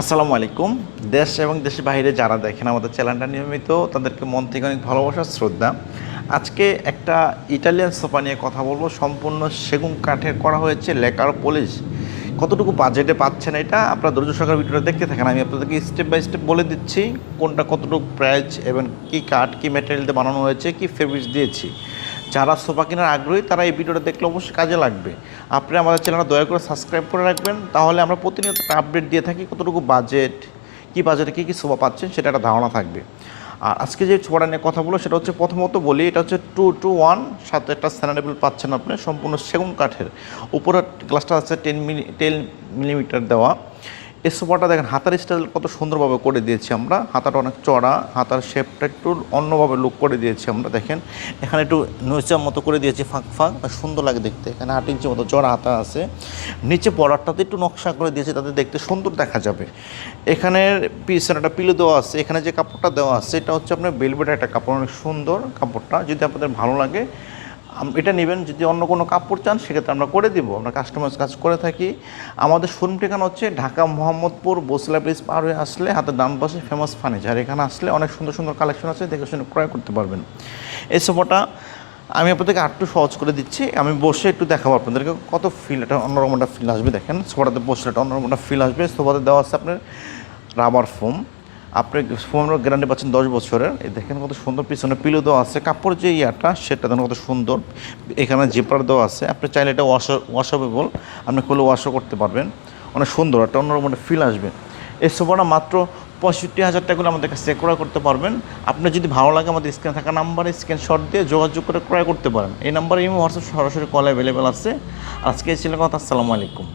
আসসালামু আলাইকুম। দেশ এবং দেশের বাইরে যারা দেখেন আমাদের চ্যানেলটা নিয়মিত, তাদেরকে মন থেকে অনেক ভালোবাসা, শ্রদ্ধা। আজকে একটা ইটালিয়ান সোফা নিয়ে কথা বলব। সম্পূর্ণ সেগুন কাঠের করা হয়েছে লেকার পলিশ। কতটুকু বাজেটে পাচ্ছেন এটা? আপনারা ধৈর্য সহকারে ভিডিওটা দেখতে থাকেন। আমি আপনাদেরকে স্টেপ বাই স্টেপ বলে দিচ্ছি কোনটা কতটুকু প্রাইস এবং কী কাঠ, কী ম্যাটেরিয়াল দিয়ে বানানো হয়েছে, কী ফেব্রিক্স দিয়েছি। যারা সোফা কেনার আগ্রহী, তারা এই ভিডিওটা দেখলে অবশ্যই কাজে লাগবে। আপনি আমাদের চ্যানেলটা দয়া করে সাবস্ক্রাইব করে রাখবেন, তাহলে আমরা প্রতিনিয়ত একটা আপডেট দিয়ে থাকি কতটুকু বাজেট কী বাজেটে কী কী সোফা পাচ্ছেন, সেটা একটা ধারণা থাকবে। আর আজকে যে সোফাটা নিয়ে কথা বলো সেটা হচ্ছে প্রথমত বলি, এটা হচ্ছে টু টু ওয়ান সাথে একটা স্যানারেবল পাচ্ছেন আপনি, সম্পূর্ণ সেগুন কাঠের। উপরের গ্লাসটা আছে টেন মিলি টেন মিলিমিটার দেওয়া। এই সোফাটা দেখেন, হাতার স্টাইল কত সুন্দরভাবে করে দিয়েছি আমরা। হাতাটা অনেক চড়া, হাতার শেপটা একটু অন্যভাবে লুক করে দিয়েছি আমরা, দেখেন। এখানে একটু নৈচার মতো করে দিয়েছি, ফাঁক ফাঁক সুন্দর লাগে দেখতে। এখানে আট ইঞ্চি মতো চড়া হাতা আছে। নিচে বর্ডারটাতে একটু নকশা করে দিয়েছি, তাতে দেখতে সুন্দর দেখা যাবে। এখানের পিছনে একটা পিলো দেওয়া আছে, এখানে যে কাপড়টা দেওয়া আছে, এটা হচ্ছে আপনার বেলভেট একটা কাপড়, অনেক সুন্দর কাপড়টা। যদি আপনাদের ভালো লাগে এটা নেবেন যদি অন্য কোনো কাপড় চান, সেক্ষেত্রে আমরা করে দিব। আমরা কাস্টমাইজ কাজ করে থাকি। আমাদের শোরুম ঠিকানা হচ্ছে ঢাকা মোহাম্মদপুর, বসলা ব্রিজ পার হয়ে আসলে হাতের ডান পাশে ফেমাস ফার্নিচার এখানে আসলে অনেক সুন্দর সুন্দর কালেকশন আছে, দেখে শুনে ক্রয় করতে পারবেন। এই সোফাটা আমি আপনাদেরকে আরেকটু সহজ করে দিচ্ছি। আমি বসে একটু দেখাবো আপনাদেরকে কত ফিল এটা অন্যরকম একটা ফিল আসবে। দেখেন সোফাটাতে বসলে একটা অন্যরকম একটা ফিল আসবে। সোফাতে দেওয়া আছে আপনার রাবার ফোম আপনি ফোমের গ্যারান্টি পাচ্ছেন দশ বছরের। দেখেন কত সুন্দর পিছনে পিলো দেওয়া আছে। কাপড় যে ইয়াটা, সেটা দেখেন কত সুন্দর। এখানে জিপার দেওয়া আছে। আপনি চাইলে এটা ওয়াশ ওয়াশেবল আপনি খুলে ওয়াশও করতে পারবেন। অনেক সুন্দর, একটা অন্যরকম একটা ফিল আসবে। এই সোফাটা মাত্র পঁয়ষট্টি হাজার টাকা আমাদের কাছে ক্রয় করতে পারবেন। আপনি যদি ভালো লাগে আমাদের স্ক্রিনে থাকা নাম্বারে স্ক্রিনশট দিয়ে যোগাযোগ করে ক্রয় করতে পারেন। এই নাম্বারে ইমো, হোয়াটসঅ্যাপ সরাসরি কল অ্যাভেলেবেল আছে। আজকে ছিল কথা, আসসালামু আলাইকুম।